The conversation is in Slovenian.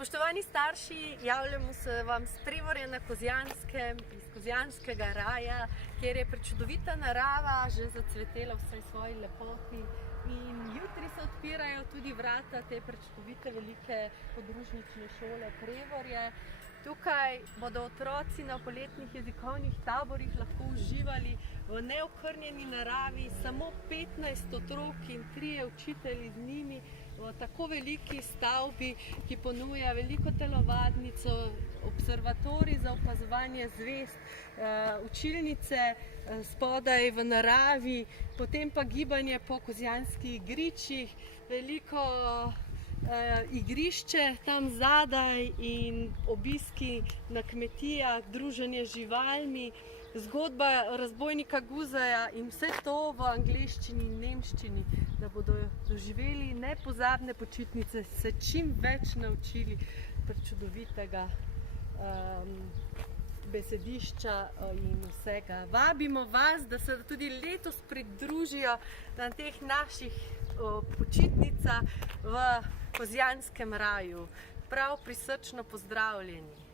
Spoštovani starši, javljamo se vam s Prevorja na Kozjanskem, iz Kozjanskega raja, kjer je prečudovita narava že zacvetela v vsej svoji lepoti. In jutri se odpirajo tudi vrata te prečudovite velike podružnične šole Prevorje. Tukaj bodo otroci na poletnih jezikovnih taborih lahko uživali v neokrnjeni naravi, samo 15 otrok in 3 učitelji z njimi v tako veliki stavbi, ki ponuja veliko telovadnico, observatorij za opazovanje zvezd, učilnice spodaj v naravi, potem pa gibanje po kozjanskih igriščih, veliko igrišče tam zadaj in obiski na kmetijah, druženje z živalmi, zgodba razbojnika Guzeja in vse to v angleščini in nemščini, da bodo doživeli nepozabne počitnice, se čim več naučili prečudovitega besedišča in vsega. Vabimo vas, da se tudi letos pridružijo na teh naših počitnicah v Kozjanskem raju. Prav prisrčno pozdravljeni!